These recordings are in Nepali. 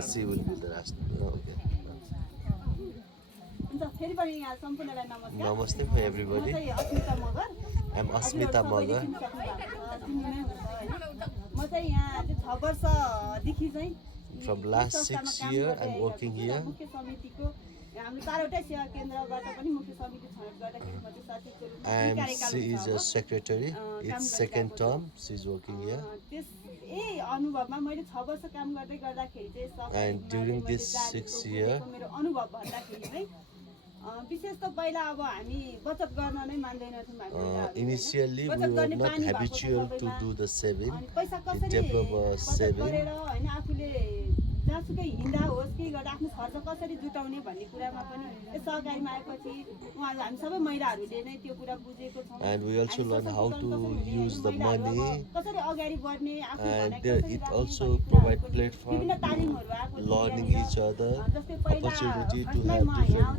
She will be the last. Okay. Namaste for everybody. I'm Asmita Magar. From last 6 years, I'm working here. And she is a secretary. It's second term. She's working here. And during this 6 years, initially we were not habitual to do the saving, to develop a saving. जहाँसुकै हिँड्दा होस् के गर्दा आफ्नो खर्च कसरी जुटाउने भन्ने कुरामा पनि यस सहकारीमा आएपछि उहाँहरू हामी सबै महिलाहरूले नै त्यो कुरा बुझेको छौँ And we also learn how to use the money, कसरी अगाडि बढ्ने and it also provide platform to learning each other, opportunity to have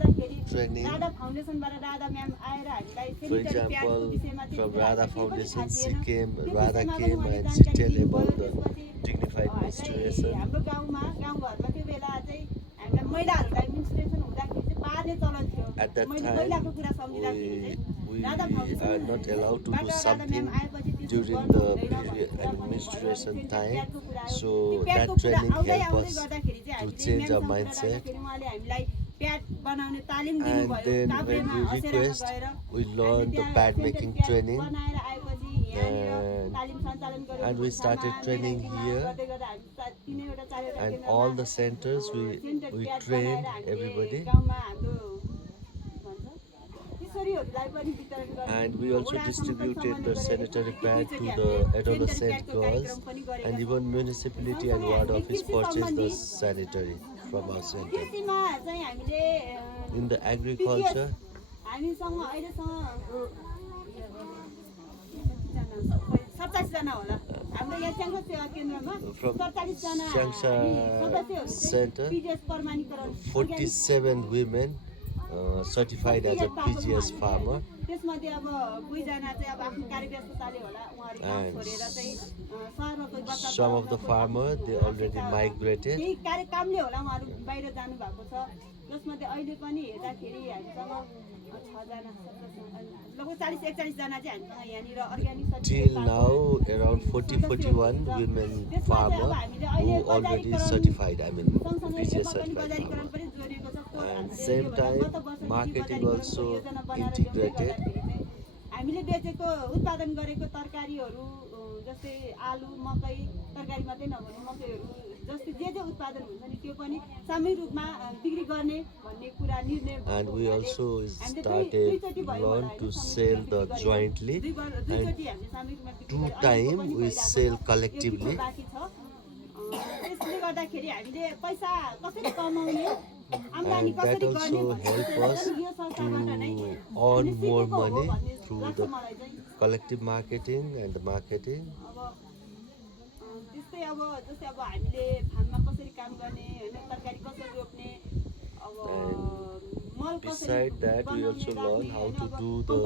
different training. Radha फाउन्डेसनबाट राधा म्याम आएर हामीलाई For example, from Radha Foundation, she came, Radha came and she tell about the dignified menstruation. हाम्रो गाउँमा गाउँघरमा त्यो बेला चाहिँ हामीलाई महिलाहरूलाई मेन्स्ट्रुएसन हुँदाखेरि चाहिँ पार्ने चलन थियो At that मैले time, पहिलाको कुरा सम्झिँदाखेरि we Radha are not allowed to do something during the period menstruation time. So that training helped us to change our mindset. Pad बनाउने तालिम And दिनुभयो then when काभ्रेमा we असेरामा request, गएर we learn the pad making training. बनाएर आएपछि यहाँनिर तालिम सञ्चालन गर्यो And we started training here. गर्दै गर्दा हामी 3वटा 4वटा And all the centers, we train everybody. गाउँमा हाम्रो भन्छ किशोरीहरूलाई पनि वितरण गर्यो And we also distributed the sanitary pad to the adolescent girls. And even municipality and ward office purchased the sanitary from our center. कृषिमा चाहिँ हामीले In the agriculture, हामीसँग अहिलेसम्म 27 जना होला हाम्रो यहाँ च्याङ्सा सेवा केन्द्रमा from 47 जना Changsha Center, पिजिएस प्रमाणीकरण 47 women certified as a PGS farmer. त्यसमध्ये अब कोही जना चाहिँ अब आफ्नो कार्यव्यस्तताले होला उहाँहरू काम And छोडेर चाहिँ सहरमा कोही बच्चा some of the farmers, they already migrated. केही कार्यकामले होला उहाँहरू बाहिर जानु भएको छ जसमध्ये अहिले पनि हेर्दाखेरि हामीसँग 6 जना लगभग 40-41 जना चाहिँ हामीसँग यहाँनिर organic Till now, around 40-41 women farmer who already certified, I mean PGS certified farmer. And same time, marketing also integrated. हामीले बेचेको उत्पादन गरेको तरकारीहरू जस्तै आलु मकै तरकारी मात्रै नभनु मकैहरू जस्तै जे जे उत्पादन हुन्छ नि त्यो पनि सामूहिक रूपमा बिक्री गर्ने भन्ने कुरा निर्णय And we also started learn to sell the jointly, and 2 times we sell collectively. त्यसले गर्दाखेरि हामीले पैसा कसरी कमाउने आम्दानी And that कसरी गर्ने also help us to earn more money through the collective marketing and the marketing. त्यस्तै अब जस्तै अब हामीले फार्ममा कसरी काम गर्ने हैन तरकारी कसरी रोप्ने अब मल Beside that, we also learn how to do the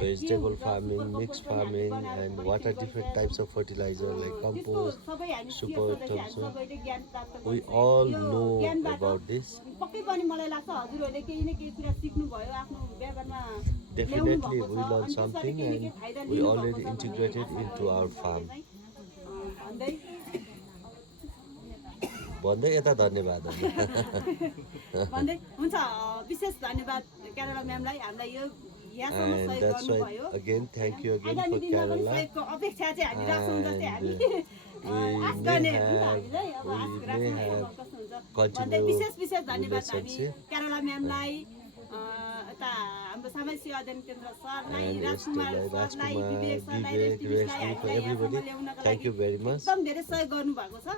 vegetable farming, mixed farming, and what are different types of fertilizer like compost, super topsoil. We all know about this. पक्कै पनि मलाई लाग्छ हजुरहरूले केही न केही कुरा सिक्नु भयो आफ्नो व्यापारमा Definitely, we learn something and we already integrated into our farm. भन्दै यता धन्यवाद भन्दै हुन्छ विशेष धन्यवाद केरला म्यामलाई हामीलाई यो यहाँसम्म And सहयोग that's why गर्नुभयो again thank you again आगामी for दिनमा पनि Kerala. सहयोगको अपेक्षा चाहिँ हामी राख्छौँ जस्तै हामी We आश may गर्ने हुन्छ have हामीलाई अब आश राख्नु have अब कस्तो हुन्छ भन्दै continued विशेष धन्यवाद हामी relationship. केरला म्यामलाई यता हाम्रो सामाजिक सेवा अध्ययन केन्द्र सरलाई And राजकुमार Rajkumar, सरलाई विवेक सरलाई Vivek, रेस्टिभिसलाई Reshmi, for हामीलाई यहाँसम्म everybody, ल्याउनको thank you लागि very much. एकदम धेरै सहयोग गर्नुभएको छ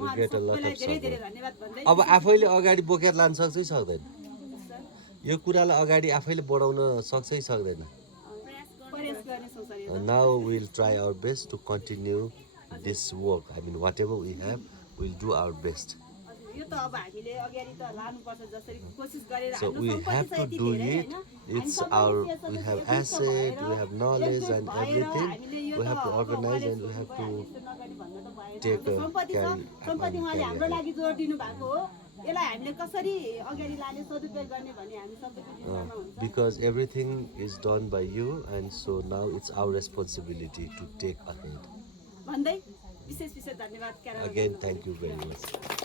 We get a lot उहाँहरूलाई of धेरै धेरै support. धन्यवाद भन्दै अब आफैले अगाडि बोकेर लान सक्छ कि सक्दैन? यो कुरालाई अगाडि आफैले बढाउन सक्छ कि सक्दैन? प्रयास गर्ने संसार Now we'll try our best to continue this work. I mean, whatever we have, we'll do our best. यो त अब हामीले अगाडि त लानुपर्छ जसरी कोसिस गरेर So हाम्रो we सम्पत्ति have छ to यति do धेरै it. हैन It's our, we have asset, we have knowledge and everything. We have to organize and we have to take a सम्पत्ति छ सम्पत्ति उहाँले हाम्रो लागि जोड दिनु भएको हो यसलाई हामीले कसरी अगाडि लाने सदुपयोग गर्ने भन्ने हामी सबैको जिम्मामा हुन्छ because everything is done by you, and so now it's our responsibility to take ahead. भन्दै विशेष धन्यवाद क्यारा Again, thank you very much.